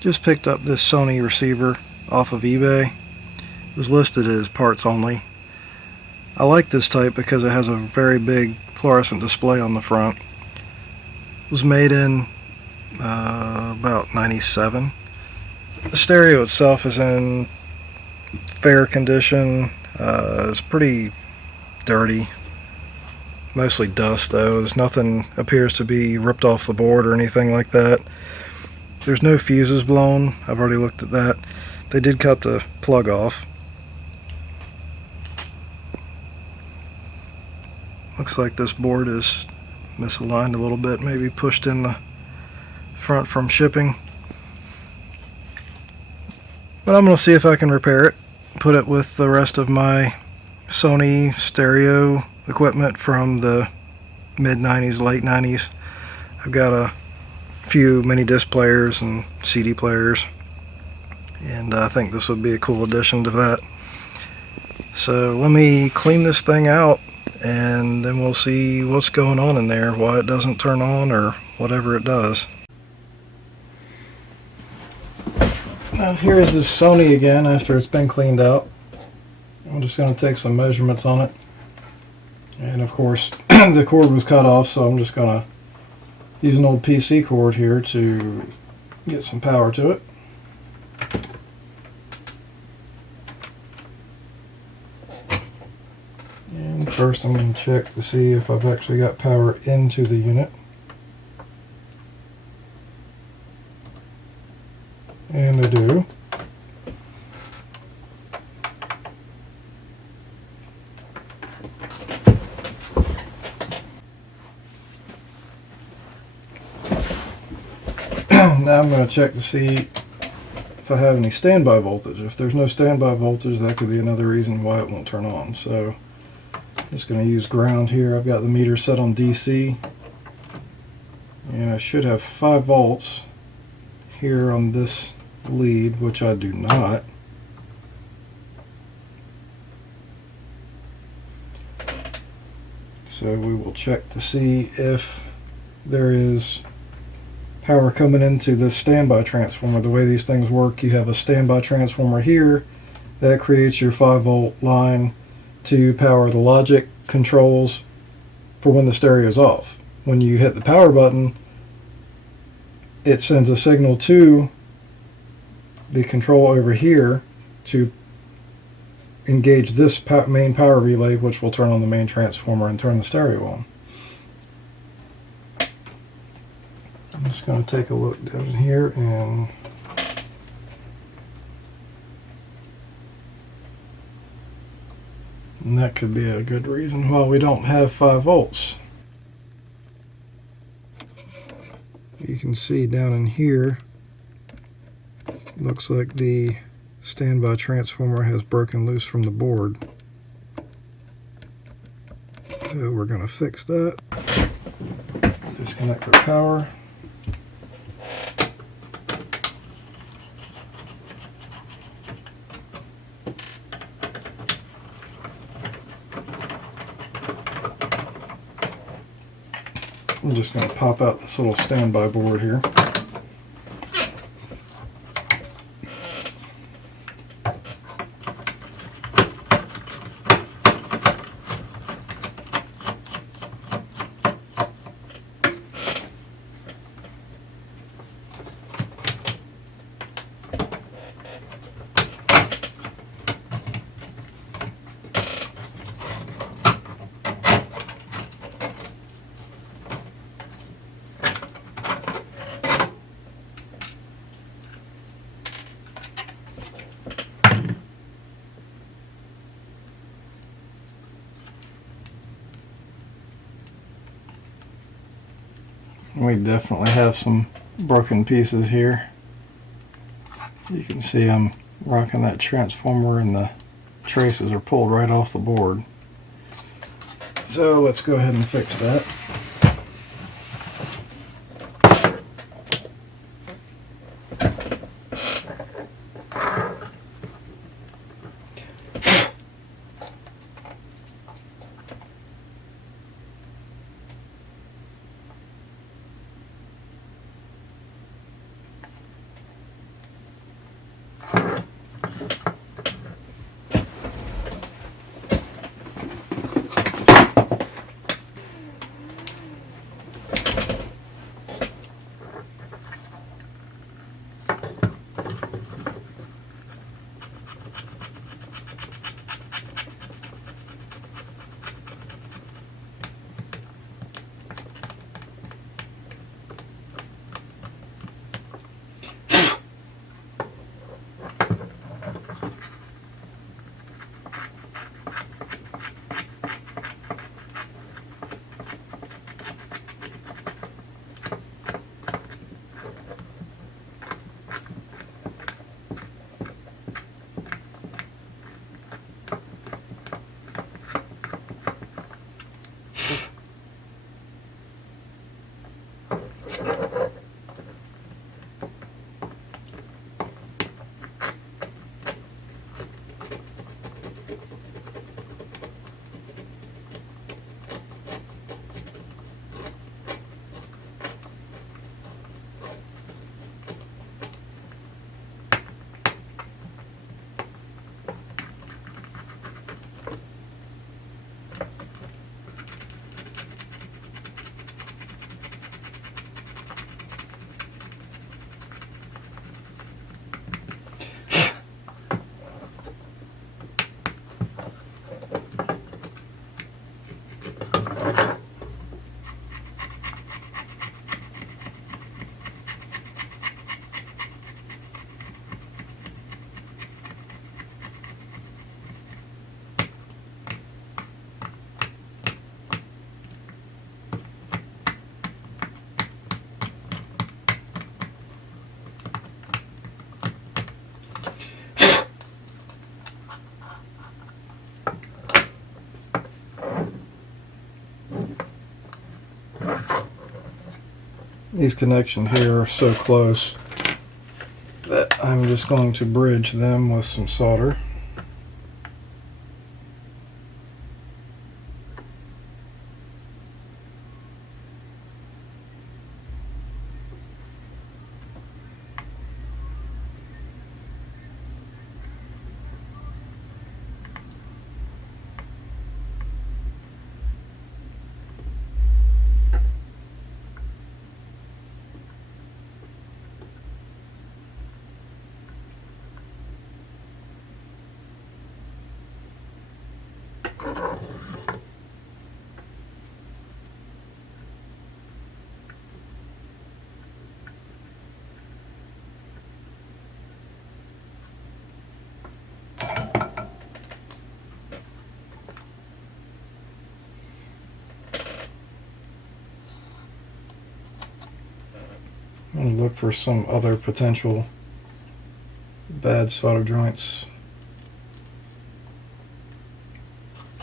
Just picked up this Sony receiver off of eBay. It was listed as parts only. I like this type because it has a very big fluorescent display on the front. It was made in about 97. The stereo itself is in fair condition. It's pretty dirty. Mostly dust though. There's nothing appears to be ripped off the board or anything like that. There's no fuses blown. I've already looked at that. They did cut the plug off. Looks like this board is misaligned a little bit, maybe pushed in the front from shipping. But I'm going to see if I can repair it, put it with the rest of my Sony stereo equipment from the mid-90s, late 90s. I've got a few mini disc players and CD players, and I think this would be a cool addition to that. So let me clean this thing out, and then we'll see what's going on in there, why it doesn't turn on or whatever it does. Now here's this Sony again after it's been cleaned out. I'm just going to take some measurements on it, and of course the cord was cut off, so I'm just going to use an old PC cord here to get some power to it. And first I'm going to check to see if I've actually got power into the unit. And I do. Now I'm going to check to see if I have any standby voltage. If there's no standby voltage, that could be another reason why it won't turn on. So I'm just going to use ground here. I've got the meter set on DC, and I should have 5 volts here on this lead, which I do not. So we will check to see if there is power coming into this standby transformer. The way these things work, you have a standby transformer here that creates your 5-volt line to power the logic controls for when the stereo is off. When you hit the power button, it sends a signal to the control over here to engage this main power relay, which will turn on the main transformer and turn the stereo on. I'm just going to take a look down here, and that could be a good reason why we don't have 5 volts. You can see down in here, looks like the standby transformer has broken loose from the board. So we're going to fix that. Disconnect the power. I'm just going to pop out this little standby board here. We definitely have some broken pieces here. You can see I'm rocking that transformer and the traces are pulled right off the board. So let's go ahead and fix that. These connections here are so close that I'm just going to bridge them with some solder. And look for some other potential bad solder joints.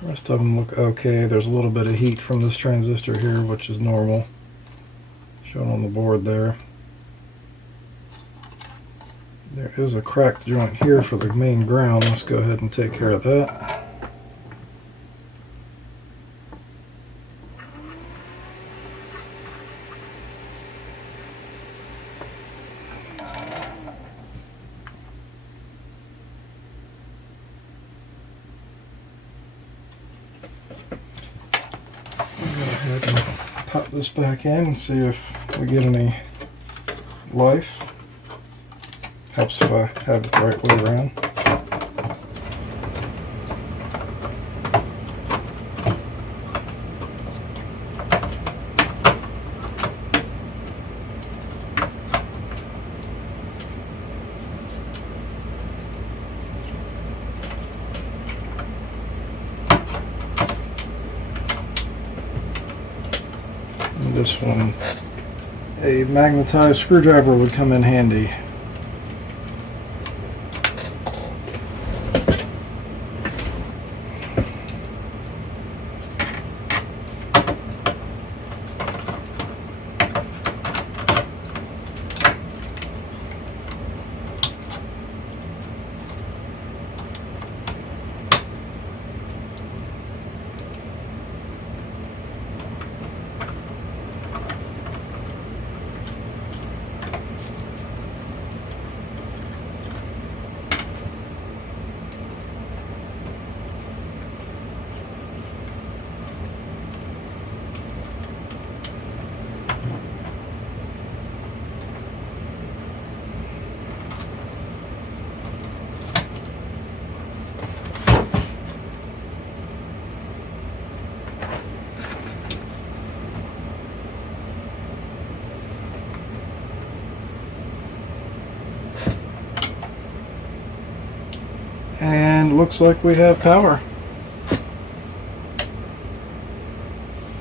The rest of them look okay. There's a little bit of heat from this transistor here, which is normal, shown on the board there. There is a cracked joint here for the main ground. Let's go ahead and take care of that. Pop this back in and see if we get any life. Helps if I have it the right way around. This one, a magnetized screwdriver would come in handy. And looks like we have power.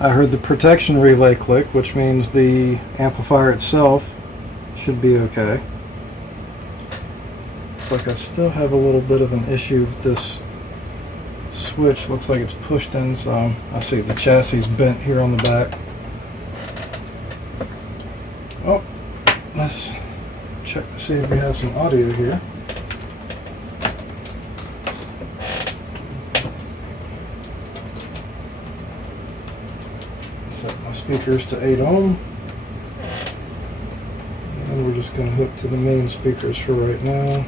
I heard the protection relay click, which means the amplifier itself should be okay. Looks like I still have a little bit of an issue with this switch. Looks like it's pushed in some. I see the chassis bent here on the back. Oh, let's check to see if we have some audio here. Set my speakers to 8 ohm. And we're just going to hook to the main speakers for right now.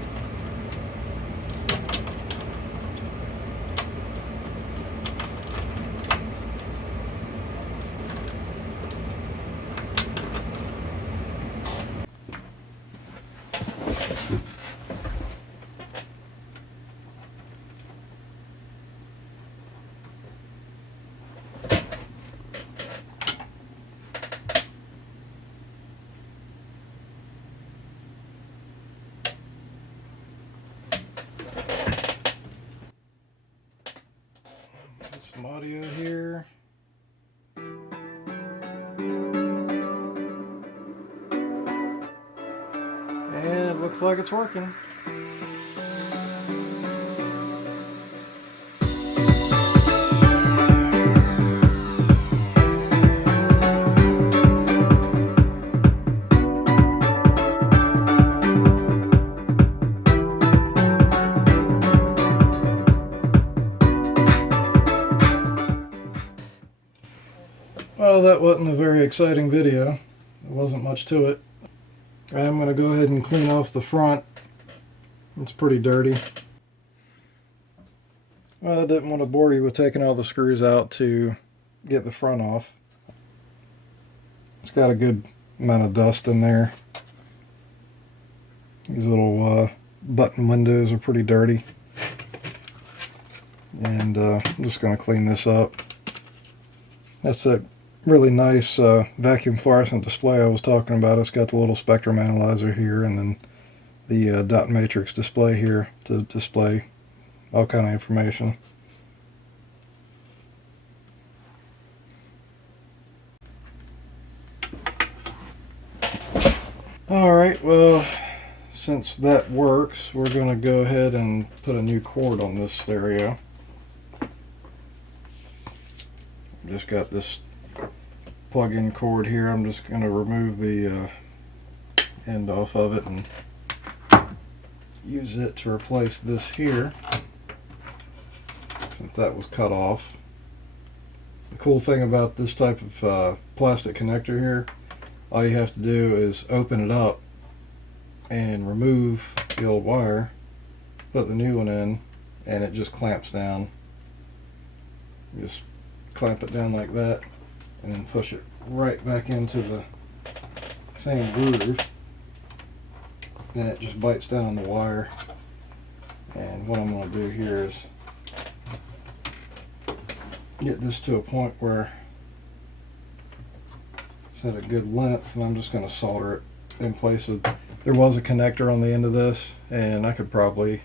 Some audio here. And it looks like it's working. that wasn't a very exciting video. There wasn't much to it. I'm going to go ahead and clean off the front. It's pretty dirty. Well, I didn't want to bore you with taking all the screws out to get the front off. It's got a good amount of dust in there. These little button windows are pretty dirty. And I'm just going to clean this up. That's a really nice vacuum fluorescent display I was talking about. It's got the little spectrum analyzer here and then the dot matrix display here to display all kind of information. Alright, well, since that works, we're going to go ahead and put a new cord on this stereo. Just got this plug-in cord here. I'm just going to remove the end off of it and use it to replace this here, since that was cut off. The cool thing about this type of plastic connector here, all you have to do is open it up and remove the old wire, put the new one in, and it just clamps down. Just clamp it down like that and then push it right back into the same groove, and it just bites down on the wire. And what I'm going to do here is get this to a point where it's at a good length, and I'm just going to solder it in place. There was a connector on the end of this, and I could probably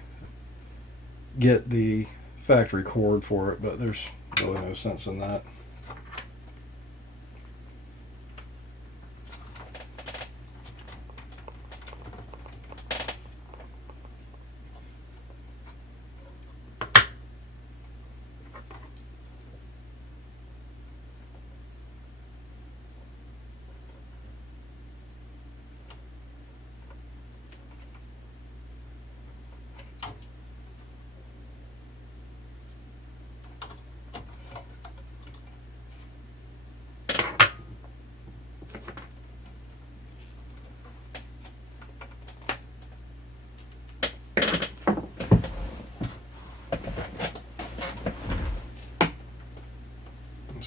get the factory cord for it, but there's really no sense in that.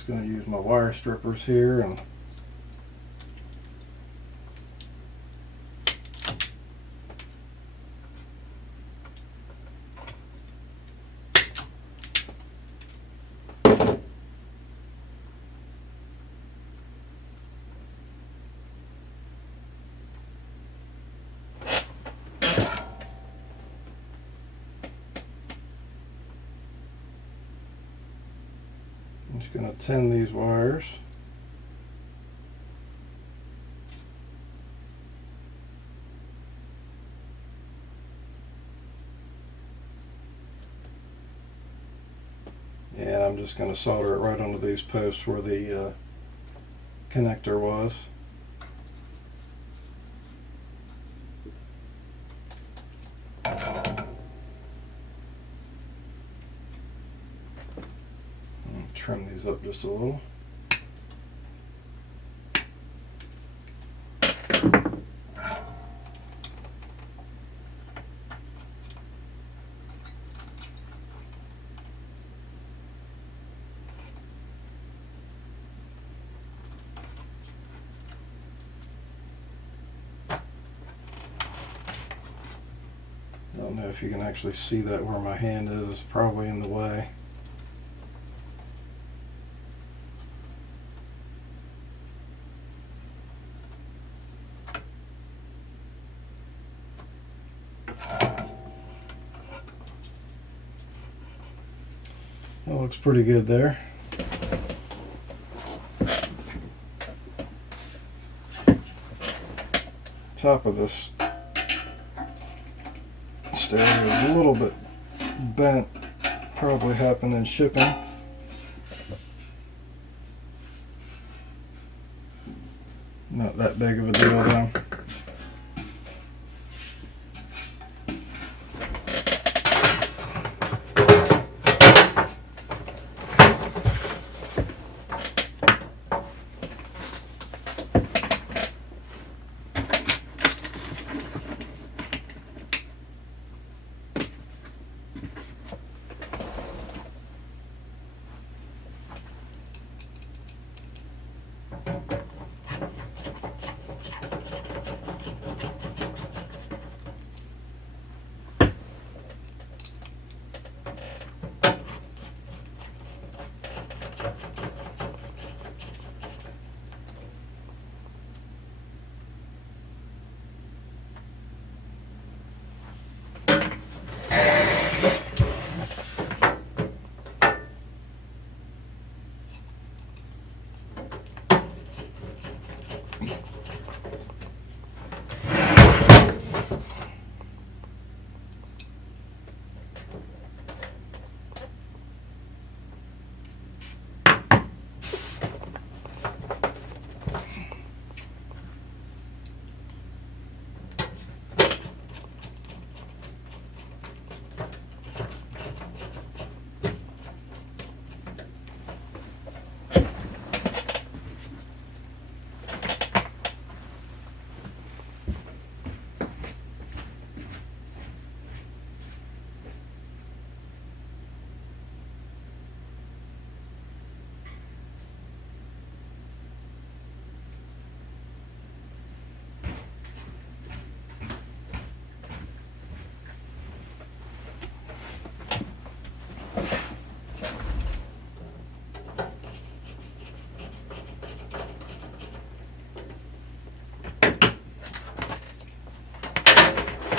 Going to use my wire strippers here and I'm just going to tin these wires. And I'm just going to solder it right onto these posts where the connector was. Trim these up just a little. I don't know if you can actually see that where my hand is. It's probably in the way. That looks pretty good there. Top of this stereo is a little bit bent, probably happened in shipping. Not that big of a deal though.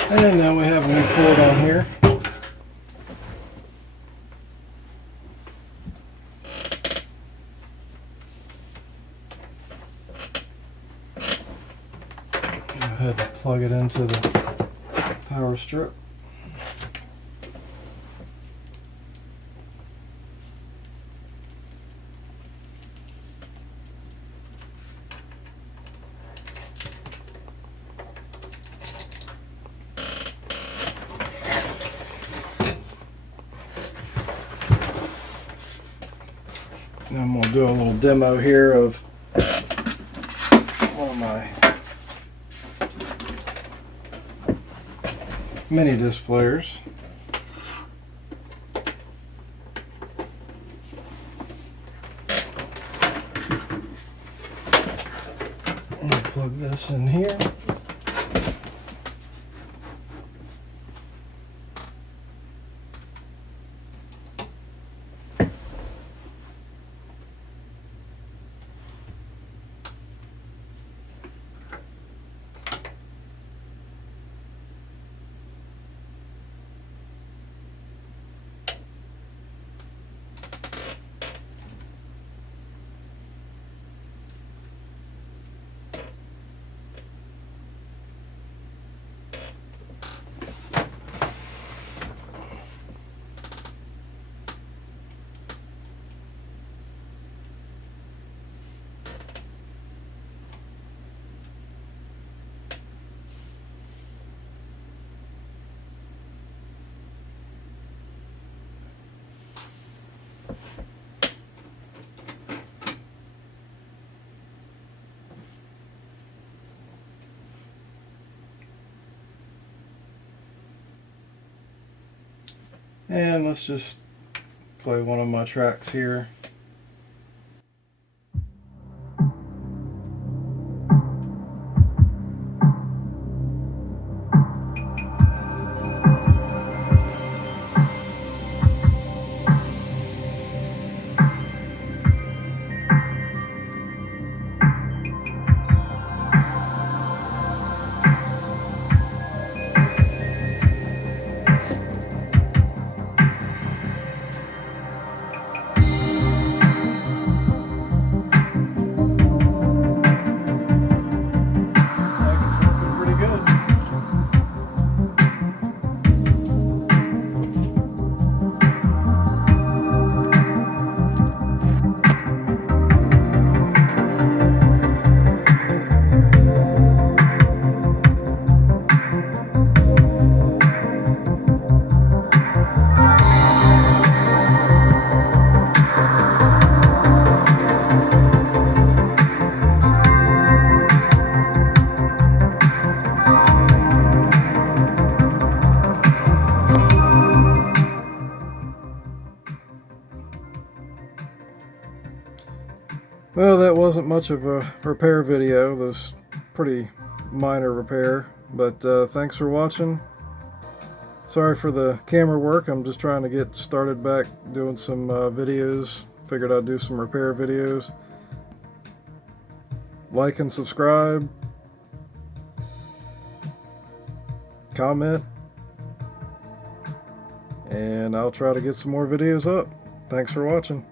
And now we have a new cord on here. Go ahead and plug it into the power strip. And I'm going to do a little demo here of one of my mini disc players. I'm going to plug this in here. And let's just play one of my tracks here. Well, that wasn't much of a repair video. That was pretty minor repair, but thanks for watching. Sorry for the camera work. I'm just trying to get started back doing some videos. Figured I'd do some repair videos. Like and subscribe. Comment. And I'll try to get some more videos up. Thanks for watching.